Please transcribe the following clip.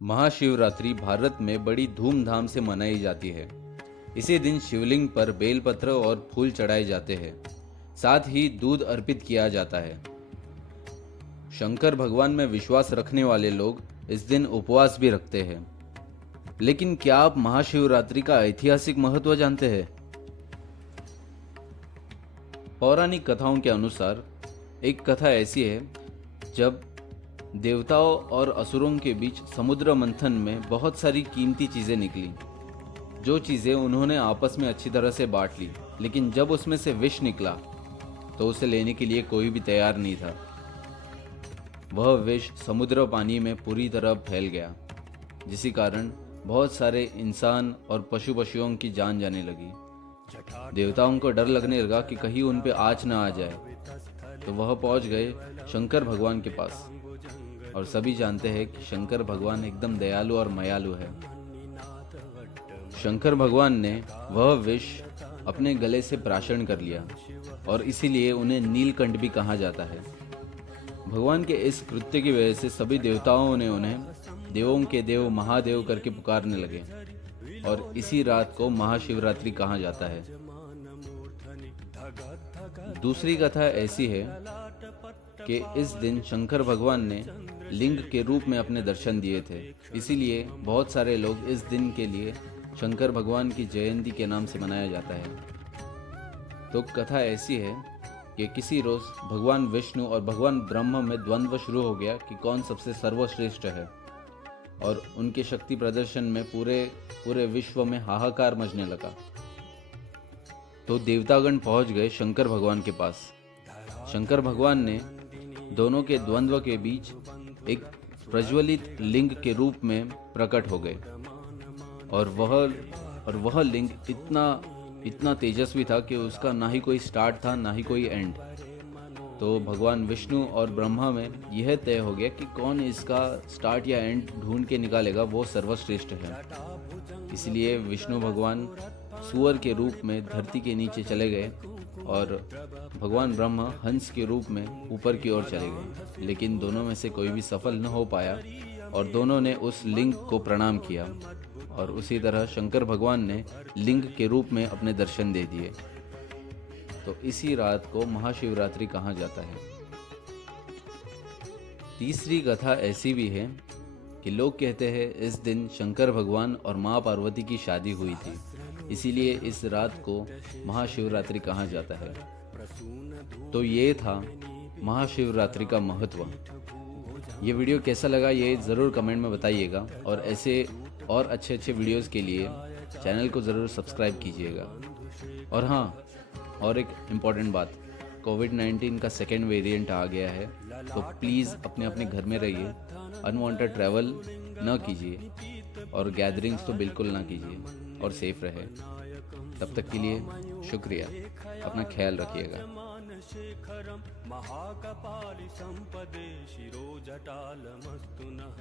महाशिवरात्रि भारत में बड़ी धूमधाम से मनाई जाती है। इसी दिन शिवलिंग पर बेलपत्र और फूल चढ़ाए जाते हैं। साथ ही दूध अर्पित किया जाता है। शंकर भगवान में विश्वास रखने वाले लोग इस दिन उपवास भी रखते हैं। लेकिन क्या आप महाशिवरात्रि का ऐतिहासिक महत्व जानते हैं? पौराणिक कथाओं के अनुसार एक कथा ऐसी है जब देवताओं और असुरों के बीच समुद्र मंथन में बहुत सारी कीमती चीजें निकली। जो चीजें उन्होंने आपस में अच्छी तरह से बांट ली, लेकिन जब उसमें से विष निकला तो उसे लेने के लिए कोई भी तैयार नहीं था। वह विष समुद्र पानी में पूरी तरह फैल गया, जिसी कारण बहुत सारे इंसान और पशु पक्षियों की जान जाने लगी। देवताओं को डर लगने लगा कि कहीं उन पे आँच न आ जाए, तो वह पहुंच गए शंकर भगवान के पास। और सभी जानते हैं कि शंकर भगवान एकदम दयालु और मयालु है। शंकर भगवान ने वह विष अपने गले से प्राशन कर लिया और इसीलिए उन्हें नीलकंठ भी कहा जाता है। भगवान के इस कृत्य की वजह से सभी देवताओं ने उन्हें देवों के देव महादेव करके पुकारने लगे और इसी रात को महाशिवरात्रि कहा जाता है। दूसरी कथा ऐसी है कि इस दिन शंकर भगवान ने लिंग के रूप में अपने दर्शन दिए थे। इसीलिए बहुत सारे लोग इस दिन के लिए शंकर भगवान की जयंती के नाम से मनाया जाता है। तो कथा ऐसी है कि किसी रोज भगवान विष्णु और भगवान ब्रह्मा में द्वंद्व शुरू हो गया कि कौन सबसे सर्वश्रेष्ठ है, और उनके शक्ति प्रदर्शन में पूरे विश्व में हाहाकार मचने लगा। तो देवतागण पहुंच गए शंकर भगवान के पास। शंकर भगवान ने दोनों के द्वंद्व के बीच एक प्रज्वलित लिंग के रूप में प्रकट हो गए, और वह लिंग इतना तेजस्वी था कि उसका ना ही कोई स्टार्ट था ना ही कोई एंड। तो भगवान विष्णु और ब्रह्मा में यह तय हो गया कि कौन इसका स्टार्ट या एंड ढूंढ के निकालेगा, वो सर्वश्रेष्ठ है। इसलिए विष्णु भगवान सूअर के रूप में धरती के नीचे चले गए और भगवान ब्रह्मा हंस के रूप में ऊपर की ओर चले गए। लेकिन दोनों में से कोई भी सफल न हो पाया और दोनों ने उस लिंग को प्रणाम किया, और उसी तरह शंकर भगवान ने लिंग के रूप में अपने दर्शन दे दिए। तो इसी रात को महाशिवरात्रि कहा जाता है। तीसरी कथा ऐसी भी है कि लोग कहते हैं इस दिन शंकर भगवान और माँ पार्वती की शादी हुई थी, इसीलिए इस रात को महाशिवरात्रि कहा जाता है। तो ये था महाशिवरात्रि का महत्व। ये वीडियो कैसा लगा ये ज़रूर कमेंट में बताइएगा, और ऐसे और अच्छे वीडियोस के लिए चैनल को ज़रूर सब्सक्राइब कीजिएगा। और हाँ, और एक इम्पॉर्टेंट बात, कोविड-19 का सेकेंड वेरिएंट आ गया है, तो प्लीज़ अपने घर में रहिए, अनवांटेड ट्रैवल न कीजिए और गैदरिंग्स तो बिल्कुल ना कीजिए, और सेफ रहे। तब तक के लिए शुक्रिया, अपना ख्याल रखिएगा। शेखरं महाकपालि संपदे शिरोजटालमस्तु नः।